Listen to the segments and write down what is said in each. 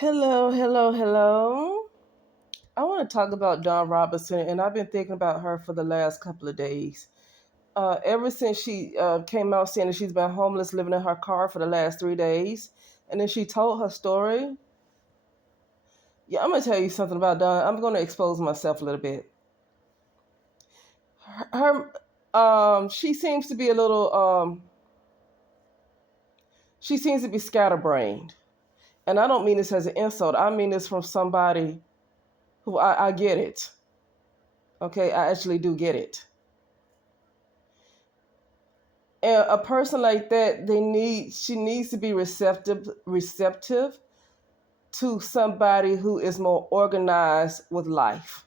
Hello, hello, hello. I want to talk about Dawn Robinson, and I've been thinking about her for the last couple of days. Ever since she came out saying that she's been homeless, living in her car for the last 3 days, and then she told her story. Yeah, I'm gonna tell you something about Dawn. I'm gonna expose myself a little bit. She seems to be a little. She seems to be scatterbrained, and I don't mean this as an insult. I mean this from somebody who I get it. Okay, I actually do get it. And a person like that, she needs to be receptive to somebody who is more organized with life.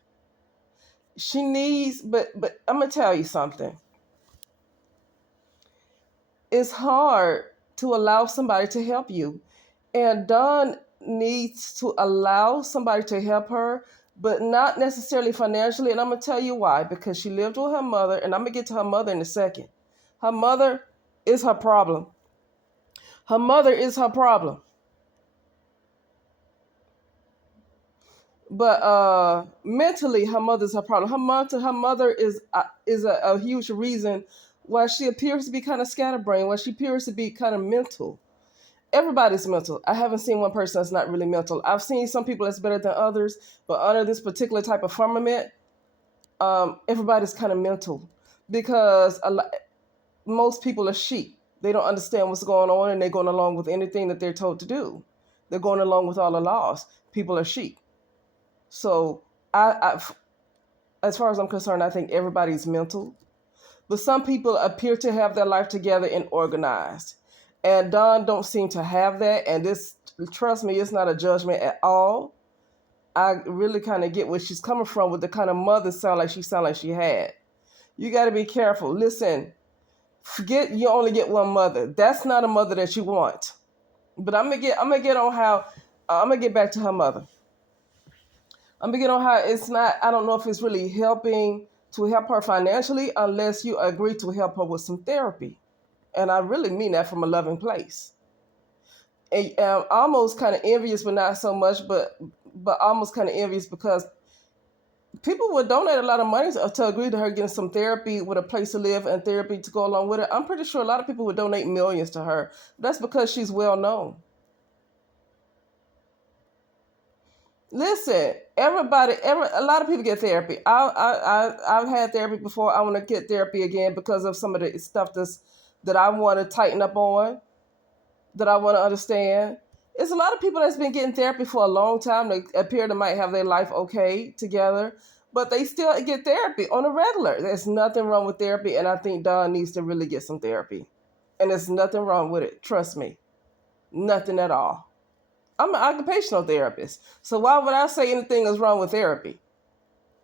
She needs, but I'm gonna tell you something. It's hard to allow somebody to help you, and Dawn needs to allow somebody to help her, but not necessarily financially. And I'm gonna tell you why. Because she lived with her mother, and I'm gonna get to her mother in a second. Her mother is her problem. Her mother is her problem. But mentally, her mother's her problem. Her mother is a huge reason why she appears to be kind of scatterbrained, why she appears to be kind of mental. Everybody's mental. I haven't seen one person that's not really mental. I've seen some people that's better than others, but under this particular type of firmament, everybody's kind of mental because most people are sheep. They don't understand what's going on, and they're going along with anything that they're told to do. They're going along with all the laws. People are sheep. So I, as far as I'm concerned, I think everybody's mental. But some people appear to have their life together and organized. And Dawn don't seem to have that. And this, trust me, it's not a judgment at all. I really kind of get where she's coming from with the kind of mother sound like she had. You got to be careful. Listen, forget you only get one mother. That's not a mother that you want. But I'm gonna get on how I'm gonna get back to her mother. I'm gonna get on how it's not. I don't know if it's really helping to help her financially unless you agree to help her with some therapy, and I really mean that from a loving place. And almost kind of envious, but not so much. But almost kind of envious because people would donate a lot of money to agree to her getting some therapy with a place to live and therapy to go along with it. I'm pretty sure a lot of people would donate millions to her. That's because she's well known. Listen, a lot of people get therapy. I've had therapy before. I want to get therapy again because of some of the stuff that I want to tighten up on, that I want to understand. It's a lot of people that's been getting therapy for a long time. They appear to might have their life okay together, but they still get therapy on a regular. There's nothing wrong with therapy, and I think Dawn needs to really get some therapy. And there's nothing wrong with it. Trust me, nothing at all. I'm an occupational therapist. So why would I say anything is wrong with therapy?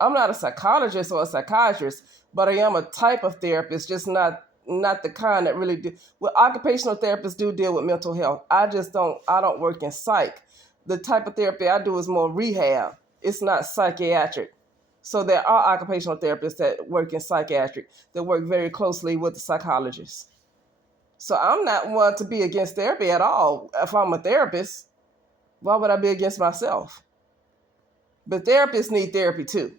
I'm not a psychologist or a psychiatrist, but I am a type of therapist, just not the kind that really do. Well, occupational therapists do deal with mental health. I don't work in psych. The type of therapy I do is more rehab. It's not psychiatric. So there are occupational therapists that work in psychiatric that work very closely with the psychologists. So I'm not one to be against therapy at all. If I'm a therapist, why would I be against myself? But therapists need therapy too,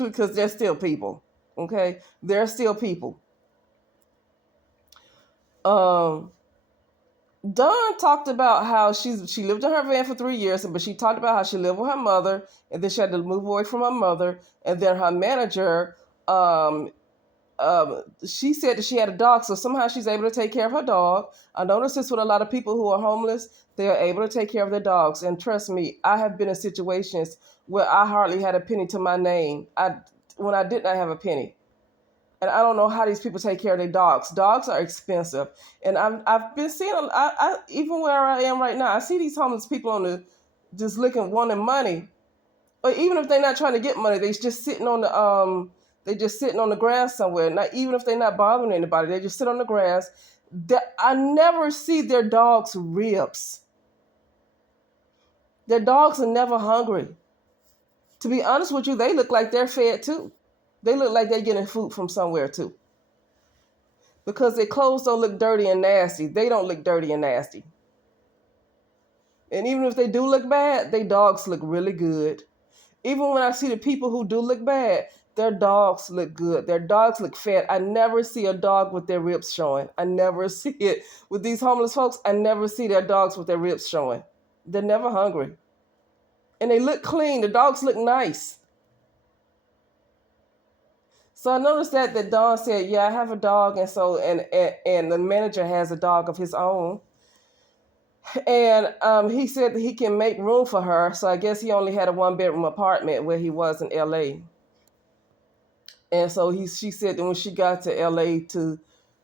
because they're still people. Okay, they're still people. Um, Dawn talked about how she lived in her van for 3 years, but she talked about how she lived with her mother, and then she had to move away from her mother, and then her manager um, she said that she had a dog, so somehow she's able to take care of her dog. I noticed this with a lot of people who are homeless. They are able to take care of their dogs. And trust me, I have been in situations where I hardly had a penny to my name. When I did not have a penny. And I don't know how these people take care of their dogs. Dogs are expensive. And I've been seeing, even where I am right now, I see these homeless people just looking, wanting money. Or even if they're not trying to get money, they just sitting on the grass somewhere. Not even if they're not bothering anybody, they just sit on the grass. I never see their dogs' ribs. Their dogs are never hungry. To be honest with you, they look like they're fed too. They look like they're getting food from somewhere too. Because their clothes don't look dirty and nasty. They don't look dirty and nasty. And even if they do look bad, their dogs look really good. Even when I see the people who do look bad, their dogs look good. Their dogs look fat. I never see a dog with their ribs showing. I never see it. With these homeless folks, I never see their dogs with their ribs showing. They're never hungry. And they look clean. The dogs look nice. So I noticed that Don said, "Yeah, I have a dog," and so and the manager has a dog of his own, and he said that he can make room for her. So I guess he only had a 1-bedroom apartment where he was in L.A. And so she said that when she got to LA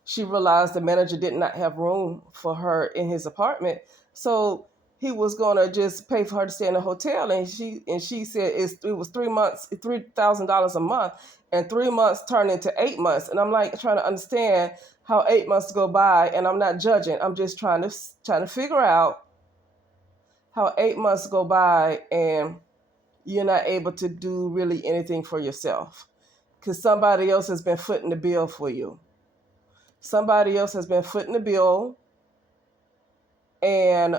she realized the manager did not have room for her in his apartment. So he was gonna just pay for her to stay in a hotel. And she said it was 3 months, $3,000 a month, and 3 months turned into 8 months. And I'm like trying to understand how 8 months go by, and I'm not judging. I'm just trying to figure out how 8 months go by and you're not able to do really anything for yourself because somebody else has been footing the bill for you. Somebody else has been footing the bill. And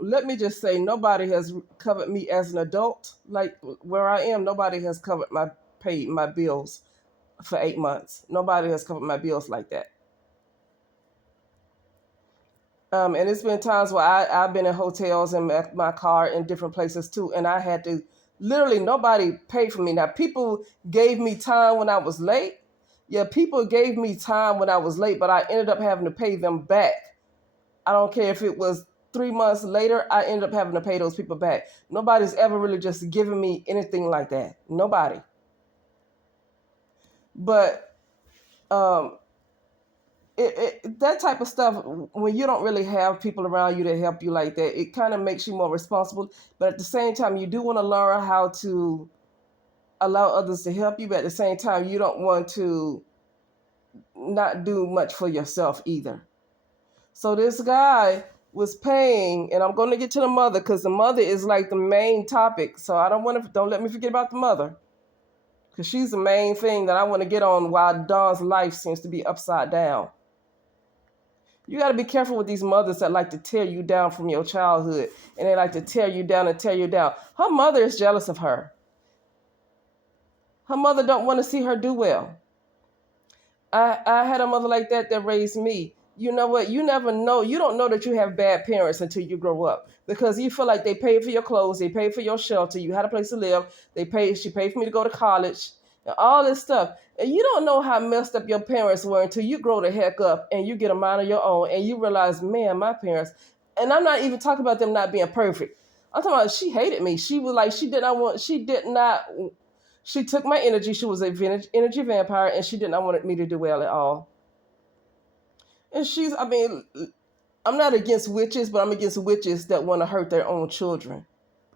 let me just say, nobody has covered me as an adult. Like where I am, nobody has paid my bills for 8 months. Nobody has covered my bills like that. And it's been times where I've been in hotels and my car in different places too. And I had to literally nobody paid for me. Now, people gave me time when I was late. Yeah, people gave me time when I was late, but I ended up having to pay them back. I don't care if it was 3 months later, I ended up having to pay those people back. Nobody's ever really just given me anything like that. Nobody. But um, that type of stuff, when you don't really have people around you to help you like that, it kind of makes you more responsible. But at the same time, you do want to learn how to allow others to help you. But at the same time, you don't want to not do much for yourself either. So this guy was paying, and I'm going to get to the mother because the mother is like the main topic. So don't let me forget about the mother because she's the main thing that I want to get on while Don's life seems to be upside down. You got to be careful with these mothers that like to tear you down from your childhood, and they like to tear you down and tear you down. Her mother is jealous of her. Her mother don't want to see her do well. I had a mother like that raised me. You know what? You never know. You don't know that you have bad parents until you grow up because you feel like they paid for your clothes, they paid for your shelter, you had a place to live, she paid for me to go to college, and all this stuff. And you don't know how messed up your parents were until you grow the heck up and you get a mind of your own and you realize, man, my parents, and I'm not even talking about them not being perfect. I'm talking about she hated me. She was like, she took my energy. She was a energy vampire, and she did not want me to do well at all. And I'm not against witches, but I'm against witches that want to hurt their own children.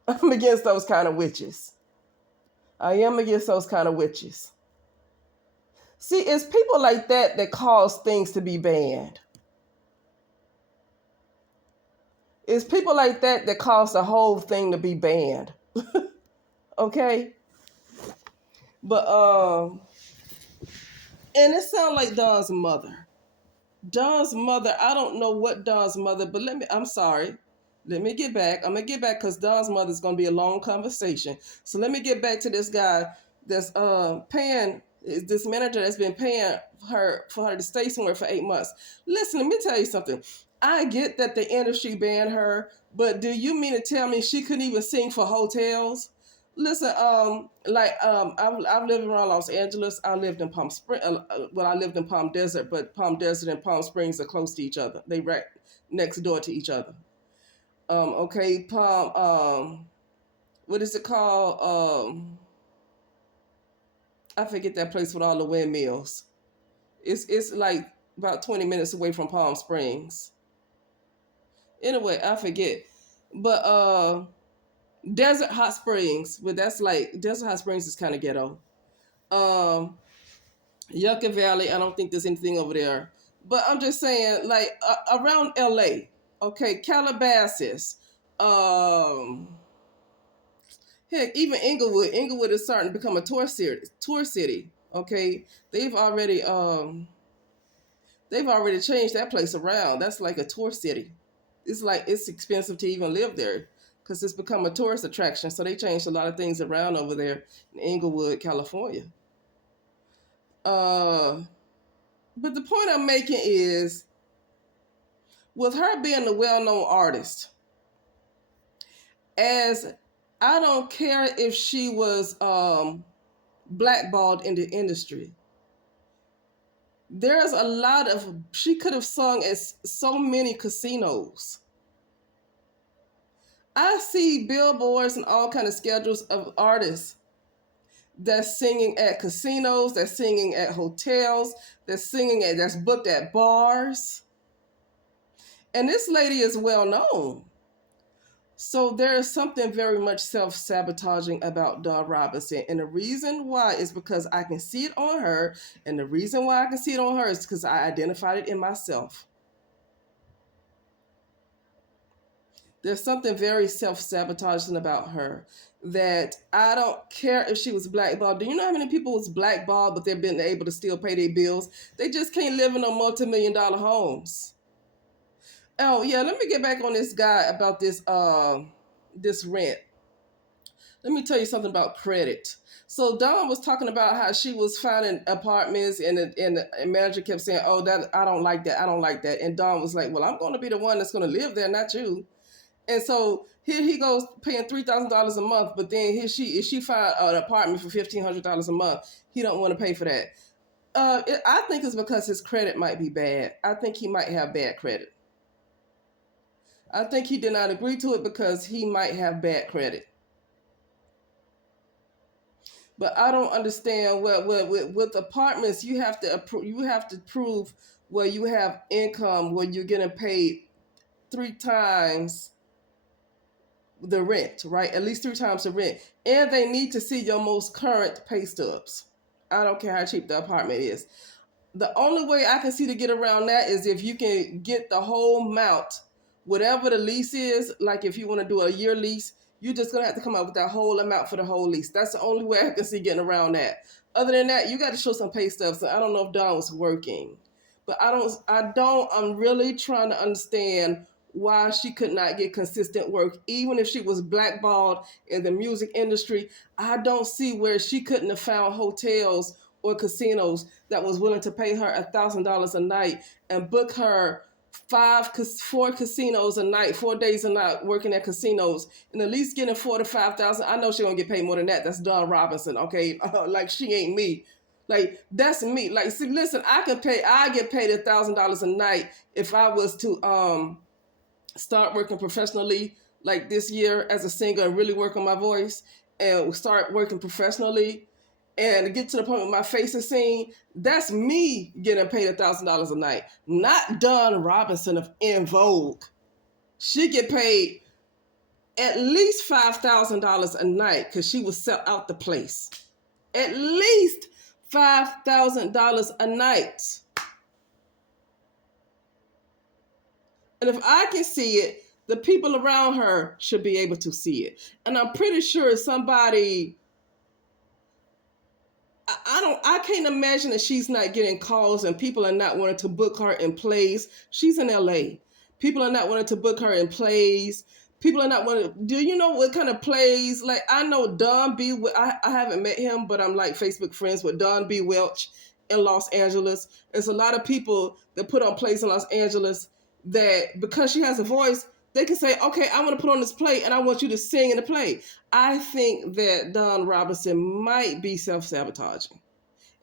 I'm against those kind of witches. I am against those kind of witches. See, it's people like that cause things to be banned. It's people like that cause the whole thing to be banned. Okay? But and it sounds like Don's mother. Don's mother, I don't know what Don's mother, but I'm sorry. Let me get back. I'm going to get back because Don's mother is going to be a long conversation. So let me get back to this guy that's paying, this manager that's been paying her for her to stay somewhere for 8 months. Listen, let me tell you something. I get that the industry banned her, but do you mean to tell me she couldn't even sing for hotels? Listen, I've lived around Los Angeles. I lived in Palm Spring. I lived in Palm Desert, but Palm Desert and Palm Springs are close to each other. They right next door to each other. Okay, what is it called? I forget that place with all the windmills. It's like about 20 minutes away from Palm Springs. Anyway, I forget, but Desert Hot Springs, but Desert Hot Springs is kind of ghetto. Yucca Valley, I don't think there's anything over there. But I'm just saying, around LA, okay, Calabasas, heck, even Inglewood. Inglewood is starting to become a tour city. Okay, they've already changed that place around. That's like a tour city. It's like it's expensive to even live there because it's become a tourist attraction. So they changed a lot of things around over there in Inglewood, California. Uh, but the point I'm making is, with her being a well-known artist, as I don't care if she was blackballed in the industry. There's a lot of, she could have sung at so many casinos. I see billboards and all kind of schedules of artists that's singing at casinos, that's singing at hotels, that's booked at bars. And this lady is well known. So there is something very much self-sabotaging about Dawn Robinson. And the reason why is because I can see it on her. And the reason why I can see it on her is because I identified it in myself. There's something very self-sabotaging about her, that I don't care if she was blackballed. Do you know how many people was blackballed, but they've been able to still pay their bills? They just can't live in a multi-million-dollar homes. Oh yeah, let me get back on this guy about this rent. Let me tell you something about credit. So Dawn was talking about how she was finding apartments, and the manager kept saying, "Oh, that I don't like that. I don't like that." And Dawn was like, "Well, I'm going to be the one that's going to live there, not you." And so here he goes paying $3,000 a month, but then if she find an apartment for $1,500 a month, he don't want to pay for that. I think it's because his credit might be bad. I think he might have bad credit. I think he did not agree to it because he might have bad credit. But I don't understand what with apartments you have to prove where you have income, where you're getting paid 3 times the rent, right? At least 3 times the rent. And they need to see your most current pay stubs. I don't care how cheap the apartment is. The only way I can see to get around that is if you can get the whole amount, whatever the lease is. Like if you want to do a year lease, you're just gonna have to come up with that whole amount for the whole lease. That's the only way I can see getting around that. Other than that, you got to show some pay stubs. So I don't know if Dawn was working, but I'm really trying to understand why she could not get consistent work, even if she was blackballed in the music industry. I don't see where she couldn't have found hotels or casinos that was willing to pay her $1,000 a night and book her 4 casinos a night, 4 days a night working at casinos, and at least getting 4 to 5 thousand. I know she gonna get paid more than that. That's Dawn Robinson, okay? Like she ain't me. Like that's me. Like, see, listen, I get paid $1,000 a night if I was to start working professionally like this year as a singer and really work on my voice and start working professionally and get to the point where my face is seen. That's me getting paid $1,000 a night, not Dawn Robinson of En Vogue. She get paid at least $5,000 a night because she would sell out the place. At least $5,000 a night. And if I can see it, the people around her should be able to see it. And I'm pretty sure somebody, I can't imagine that she's not getting calls and people are not wanting to book her in plays. She's in LA. People are not wanting to book her in plays. People are not wanting. Do you know what kind of plays? Like, I know Don B. I haven't met him, but I'm like Facebook friends with Don B. Welch in Los Angeles. There's a lot of people that put on plays in Los Angeles that because she has a voice, they can say, okay, I want to put on this play and I want you to sing in the play. I think that Dawn Robinson might be self-sabotaging.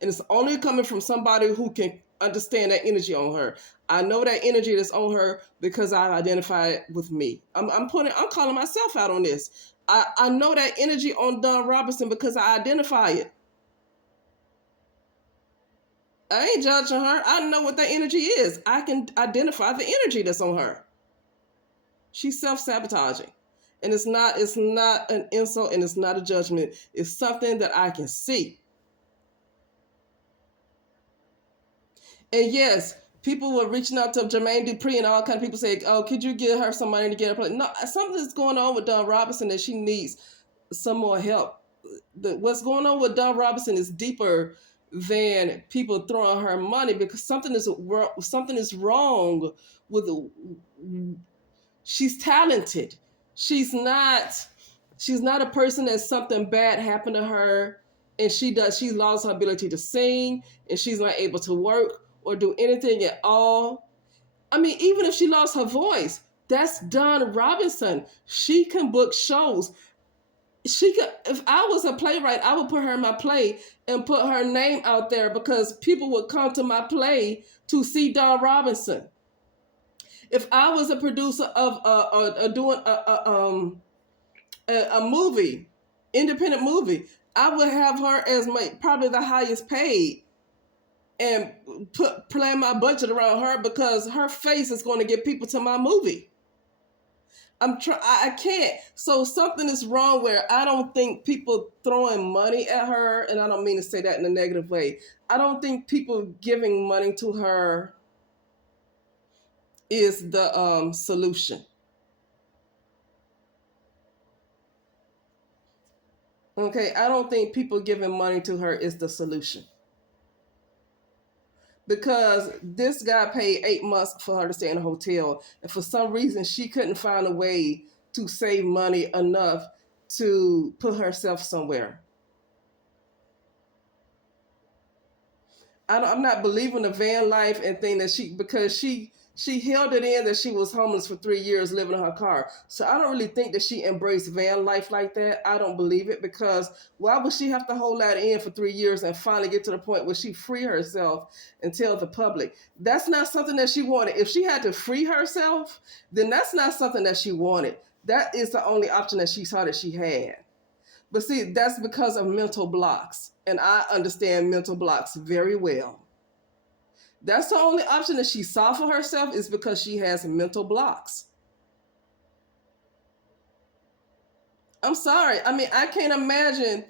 And it's only coming from somebody who can understand that energy on her. I know that energy that's on her because I identify it with me. I'm calling myself out on this. I know that energy on Dawn Robinson because I identify it. I ain't judging her. I know what that energy is. I can identify the energy that's on her. She's self-sabotaging. And it's not an insult and it's not a judgment. It's something that I can see. And yes, people were reaching out to Jermaine Dupri and all kind of people say, oh, could you give her some money to get her play? No, something's going on with Dawn Robinson that she needs some more help. What's going on with Dawn Robinson is deeper than people throwing her money, because something is wrong with She's talented. She's not she's not a person that something bad happened to her and she lost her ability to sing and she's not able to work or do anything at all. I mean, even if she lost her voice, that's Dawn Robinson. She can book shows. She could, if I was a playwright, I would put her in my play and put her name out there because people would come to my play to see Dawn Robinson. If I was a producer of doing a movie, independent movie, I would have her as probably the highest paid and plan my budget around her because her face is going to get people to my movie. I can't. So something is wrong where I don't think people throwing money at her, and I don't mean to say that in a negative way. I don't think people giving money to her is the solution. Okay, I don't think people giving money to her is the solution. Because this guy paid 8 months for her to stay in a hotel, and for some reason she couldn't find a way to save money enough to put herself somewhere. I'm not believing the van life and thing that because she held it in that she was homeless for 3 years living in her car. So I don't really think that she embraced van life like that. I don't believe it because why would she have to hold that in for 3 years and finally get to the point where she free herself and tell the public? That's not something that she wanted. If she had to free herself, then that's not something that she wanted. That is the only option that she saw that she had. But see, that's because of mental blocks. And I understand mental blocks very well. That's the only option that she saw for herself is because she has mental blocks. I'm sorry. I mean, I can't imagine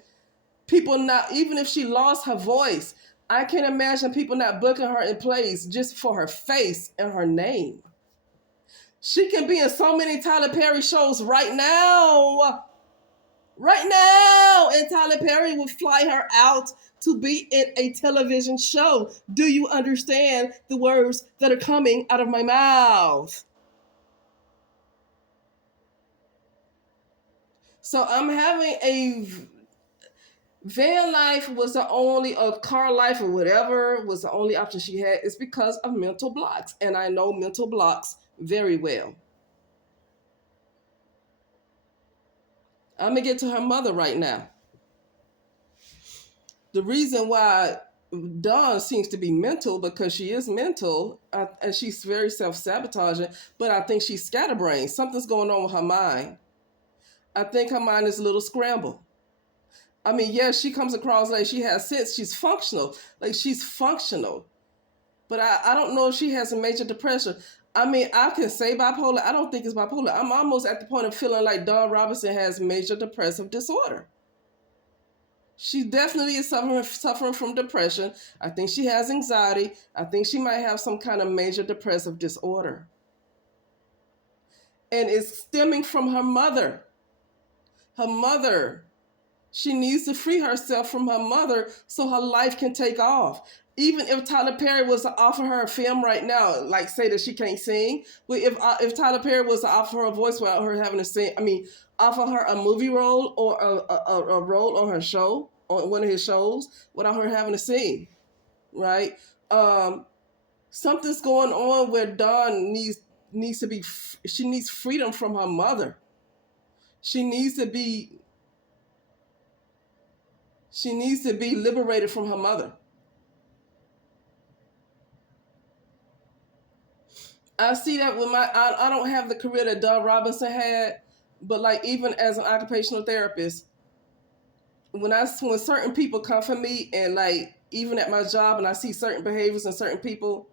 people not, even if she lost her voice, I can't imagine people not booking her in plays just for her face and her name. She can be in so many Tyler Perry shows right now. Right now, and Tyler Perry will fly her out to be in a television show. Do you understand the words that are coming out of my mouth? So I'm having a van life was the only, a car life or whatever was the only option she had. It's because of mental blocks. And I know mental blocks very well. I'm going to get to her mother right now. The reason why Dawn seems to be mental because she is mental and she's very self-sabotaging, but I think she's scatterbrained. Something's going on with her mind. I think her mind is a little scrambled. I mean, yes, she comes across like she has sense. She's functional. Like she's functional. But I don't know if she has a major depression. I mean, I can say bipolar. I don't think it's bipolar. I'm almost at the point of feeling like Dawn Robinson has major depressive disorder. She definitely is suffering from depression. I think she has anxiety. I think she might have some kind of major depressive disorder. And it's stemming from her mother. Her mother. She needs to free herself from her mother so her life can take off. Even if Tyler Perry was to offer her a film right now, like say that she can't sing, but if Tyler Perry was to offer her a voice without her having to sing, I mean, offer her a movie role or a role on her show, on one of his shows, without her having to sing, right? Something's going on where Dawn needs to be, she needs freedom from her mother. She needs to be liberated from her mother. I see that with I don't have the career that Dawn Robinson had, but like even as an occupational therapist, when certain people come for me and like even at my job and I see certain behaviors in certain people,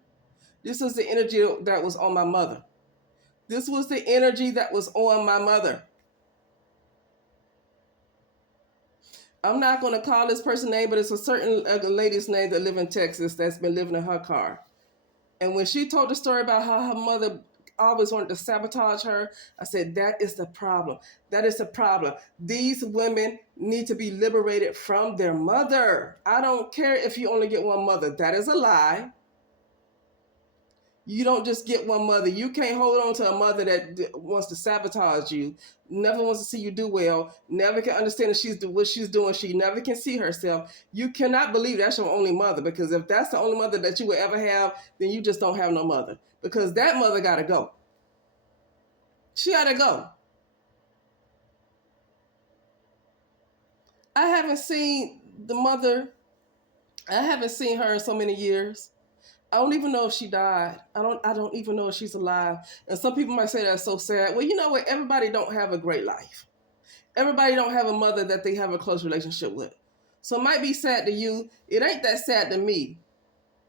this was the energy that was on my mother. This was the energy that was on my mother. I'm not going to call this person's name, but it's a certain lady's name that lives in Texas that's been living in her car. And when she told the story about how her mother always wanted to sabotage her, I said, that is the problem. That is the problem. These women need to be liberated from their mother. I don't care if you only get one mother. That is a lie. You don't just get one mother. You can't hold on to a mother that wants to sabotage you, never wants to see you do well, never can understand that what she's doing. She never can see herself. You cannot believe that's your only mother, because if that's the only mother that you will ever have, then you just don't have no mother, because that mother got to go. She got to go. I haven't seen the mother. I haven't seen her in so many years. I don't even know if she died. I don't even know if she's alive. And some people might say that's so sad. Well, you know what? Everybody don't have a great life. Everybody don't have a mother that they have a close relationship with. So it might be sad to you. It ain't that sad to me.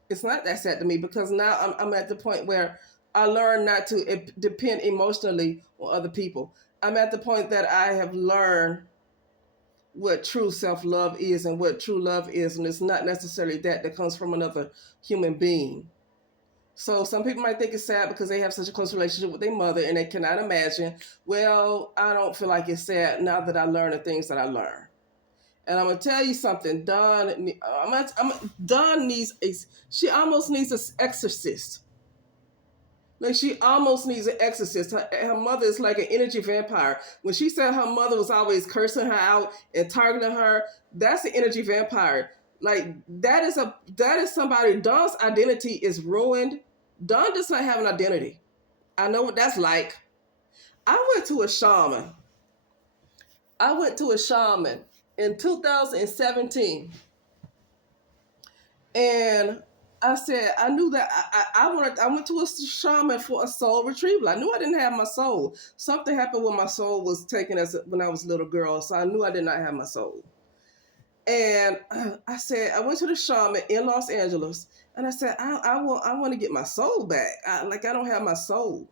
It's not that sad to me, because now I'm at the point where I learn not to depend emotionally on other people. I'm at the point that I have learned what true self-love is and what true love is, and it's not necessarily that comes from another human being. So some people might think it's sad because they have such a close relationship with their mother and they cannot imagine. Well, I don't feel like it's sad now that I learned the things that I learned. And I'm gonna tell you something. Dawn she almost needs an exorcist. Like, she almost needs an exorcist. Her mother is like an energy vampire. When she said her mother was always cursing her out and targeting her, that's an energy vampire. Like, that is somebody. Dawn's identity is ruined. Dawn does not have an identity. I know what that's like. I went to a shaman. In 2017, and I said I knew that I went to a shaman for a soul retrieval. I knew I didn't have my soul. Something happened when my soul was taken when I was a little girl, so I knew I did not have my soul. And I said I went to the shaman in Los Angeles, and I said I want to get my soul back. I don't have my soul.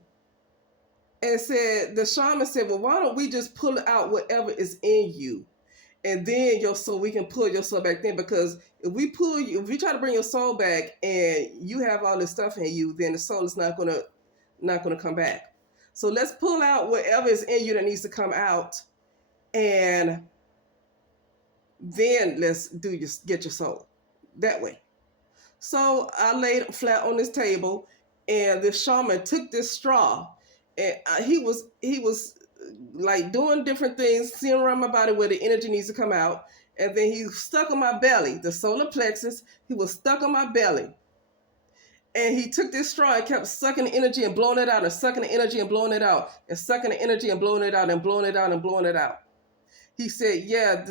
And the shaman said, well, why don't we just pull out whatever is in you, and then we can pull your soul back then. Because if we try to bring your soul back and you have all this stuff in you, then the soul is not gonna come back. So let's pull out whatever is in you that needs to come out, and then let's get your soul that way. So I laid flat on this table, and the shaman took this straw, and he was like doing different things, seeing around my body where the energy needs to come out. And then he stuck on my belly, the solar plexus. He was stuck on my belly. And he took this straw and kept sucking the energy and blowing it out, and sucking the energy and blowing it out, and sucking the energy and blowing it out, and blowing it out and blowing it out. He said, yeah,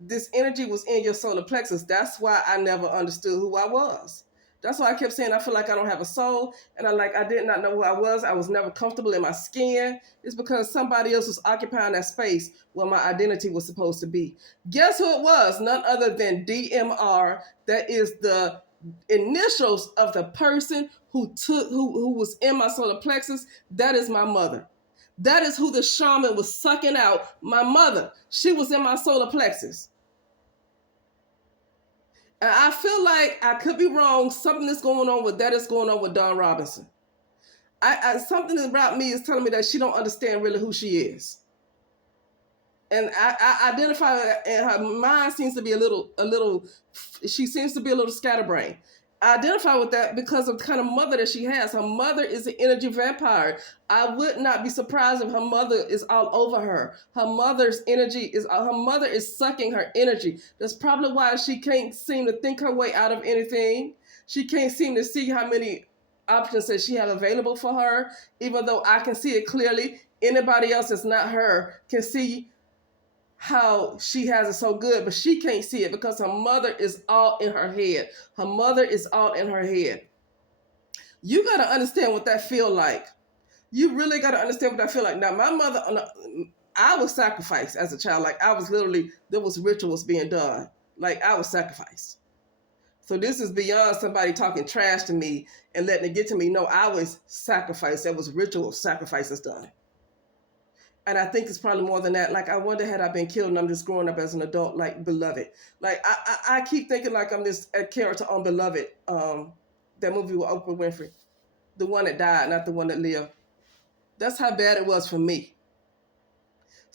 this energy was in your solar plexus. That's why I never understood who I was. That's why I kept saying I feel like I don't have a soul, and I did not know who I was. I was never comfortable in my skin. It's because somebody else was occupying that space where my identity was supposed to be. Guess who it was? None other than DMR. That is the initials of the person who was in my solar plexus. That is my mother. That is who the shaman was sucking out. My mother. She was in my solar plexus. And I feel like I could be wrong. Something is going on with Dawn Robinson. Something about me is telling me that she don't understand really who she is. And I identify, and her mind seems to be she seems to be a little scatterbrained. I identify with that because of the kind of mother that she has. Her mother is an energy vampire. I would not be surprised if her mother is all over her. Her mother is sucking her energy. That's probably why she can't seem to think her way out of anything. She can't seem to see how many options that she has available for her, even though I can see it clearly. Anybody else that's not her can see how she has it so good, but she can't see it because her mother is all in her head. Her mother is all in her head. You got to understand what that feel like. You really got to understand what that feel like. Now, my mother, I was sacrificed as a child. Like, there was rituals being done. Like, I was sacrificed. So this is beyond somebody talking trash to me and letting it get to me. No, I was sacrificed. There was ritual sacrifices done. And I think it's probably more than that. Like, I wonder, had I been killed and I'm just growing up as an adult, like Beloved. Like, I keep thinking like I'm this character on Beloved, that movie with Oprah Winfrey. The one that died, not the one that lived. That's how bad it was for me.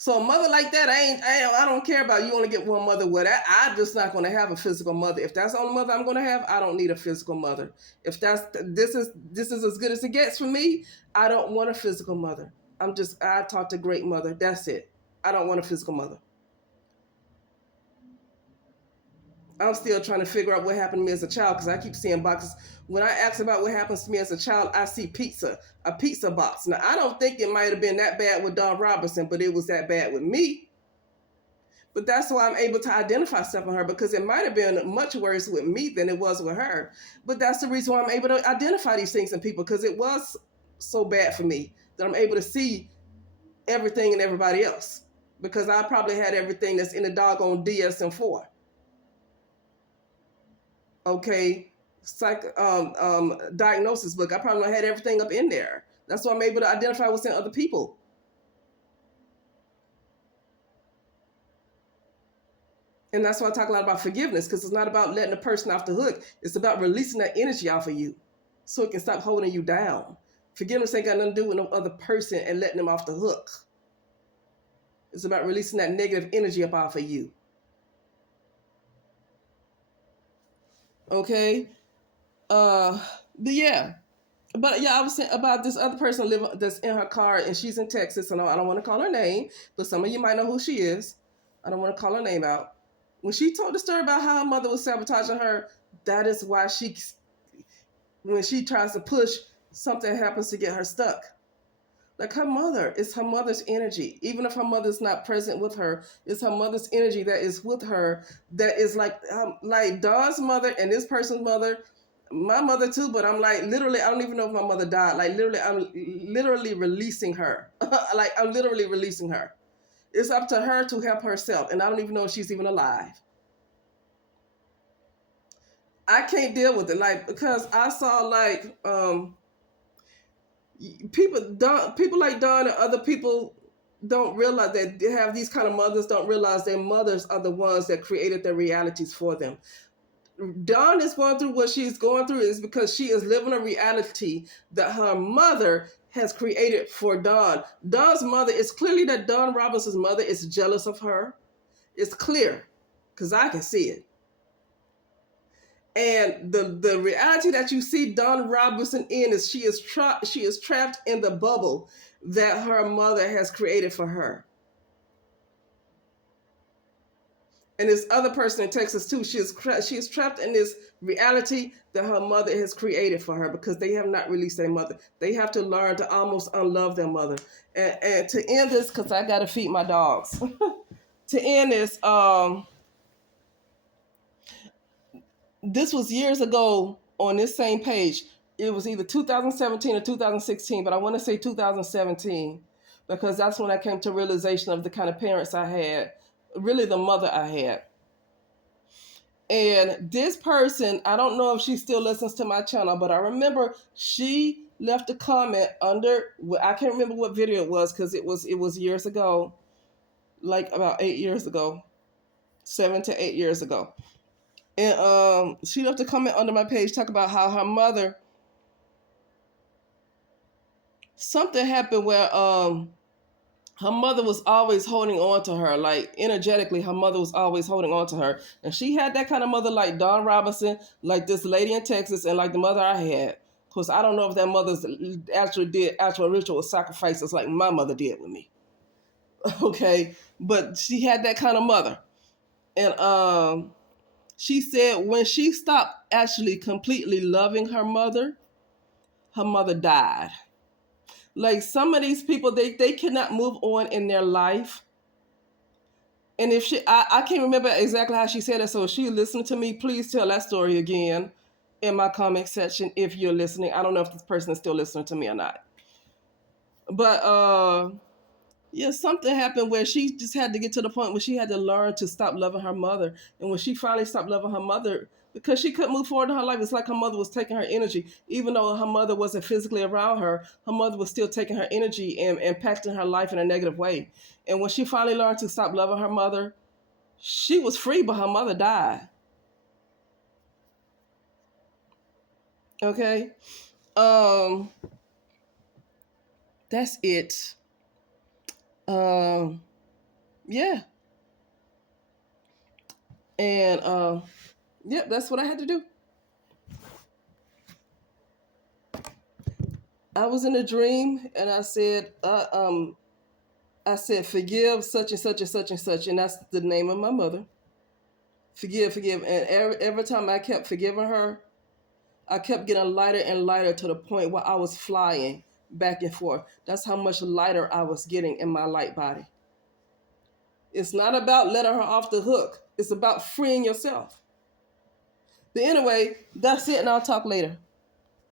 So a mother like that, I don't care about. You only get one mother. Well, I'm just not going to have a physical mother. If that's the only mother I'm going to have, I don't need a physical mother. If this is as good as it gets for me, I don't want a physical mother. I talked a great mother. That's it. I don't want a physical mother. I'm still trying to figure out what happened to me as a child because I keep seeing boxes. When I ask about what happens to me as a child, I see a pizza box. Now, I don't think it might have been that bad with Don Robinson, but it was that bad with me. But that's why I'm able to identify stuff in her because it might have been much worse with me than it was with her. But that's the reason why I'm able to identify these things in people because it was so bad for me that I'm able to see everything in everybody else because I probably had everything that's in the doggone DSM-4. Okay, diagnosis book. I probably had everything up in there. That's why I'm able to identify what's in other people. And that's why I talk a lot about forgiveness, because it's not about letting a person off the hook. It's about releasing that energy off of you so it can stop holding you down. Forgiveness ain't got nothing to do with no other person and letting them off the hook. It's about releasing that negative energy up off of you. Okay? But yeah. But yeah, I was saying about this other person living that's in her car and she's in Texas, and I don't want to call her name, but some of you might know who she is. I don't want to call her name out. When she told the story about how her mother was sabotaging her, that is why when she tries to push, something happens to get her stuck. Like her mother, it's her mother's energy. Even if her mother's not present with her, it's her mother's energy that is with her. That is like Dawn's mother and this person's mother, my mother too. But I'm like literally, I don't even know if my mother died. Like literally, I'm literally releasing her. Like I'm literally releasing her. It's up to her to help herself, and I don't even know if she's even alive. I can't deal with it, like because I saw people like Dawn and other people don't realize that they have these kind of mothers, don't realize their mothers are the ones that created their realities for them. Dawn is going through what she's going through is because she is living a reality that her mother has created for Dawn. Dawn's mother, it's clearly that Dawn Robinson's mother is jealous of her. It's clear because I can see it. And the reality that you see Dawn Robinson in is she is trapped in the bubble that her mother has created for her. And this other person in Texas too, she is trapped in this reality that her mother has created for her because they have not released their mother. They have to learn to almost unlove their mother. And to end this, because I got to feed my dogs. To end this was years ago on this same page. It was either 2017 or 2016, but I want to say 2017 because that's when I came to realization of the kind of parents I had, really the mother I had. And this person, I don't know if she still listens to my channel, but I remember she left a comment under, I can't remember what video it was because it was years ago, like about 8 years ago, 7 to 8 years ago. And she left a comment under my page talk about how her mother, something happened where her mother was always holding on to her, like energetically her mother was always holding on to her. And she had that kind of mother like Dawn Robinson, like this lady in Texas, and like the mother I had. Of course, I don't know if that mother's actually did actual ritual sacrifices like my mother did with me. Okay, but she had that kind of mother. And she said when she stopped actually completely loving her mother died. Like some of these people, they cannot move on in their life. And if I can't remember exactly how she said it, so if she listened to me, please tell that story again in my comment section if you're listening. I don't know if this person is still listening to me or not. But yeah, something happened where she just had to get to the point where she had to learn to stop loving her mother. And when she finally stopped loving her mother, because she couldn't move forward in her life, it's like her mother was taking her energy. Even though her mother wasn't physically around her, her mother was still taking her energy and impacting her life in a negative way. And when she finally learned to stop loving her mother, she was free, but her mother died. Okay? That's it. Um, Yeah. And yep, that's what I had to do. I was in a dream, and I said, forgive such and such and such and such, and that's the name of my mother. Forgive, forgive. And every time I kept forgiving her, I kept getting lighter and lighter to the point where I was flying back and forth. That's how much lighter I was getting in my light body. It's not about letting her off the hook. It's about freeing yourself. But anyway, that's it, and I'll talk later.